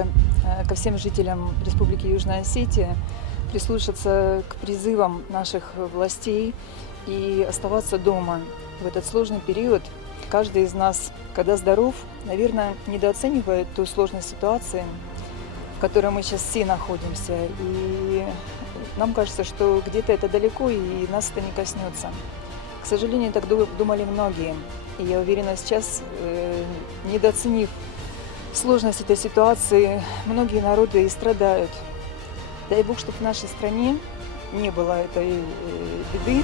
призыва ко всем жителям Республики Южная Осетия прислушаться к призывам наших властей и оставаться дома в этот сложный период. Каждый из нас, когда здоров, наверное, недооценивает ту сложность ситуации, в которой мы сейчас все находимся. И нам кажется, что где-то это далеко и нас это не коснется. К сожалению, так думали многие. И я уверена, сейчас, недооценив сложность этой ситуации, многие народы и страдают. Дай Бог, чтобы в нашей стране не было этой беды.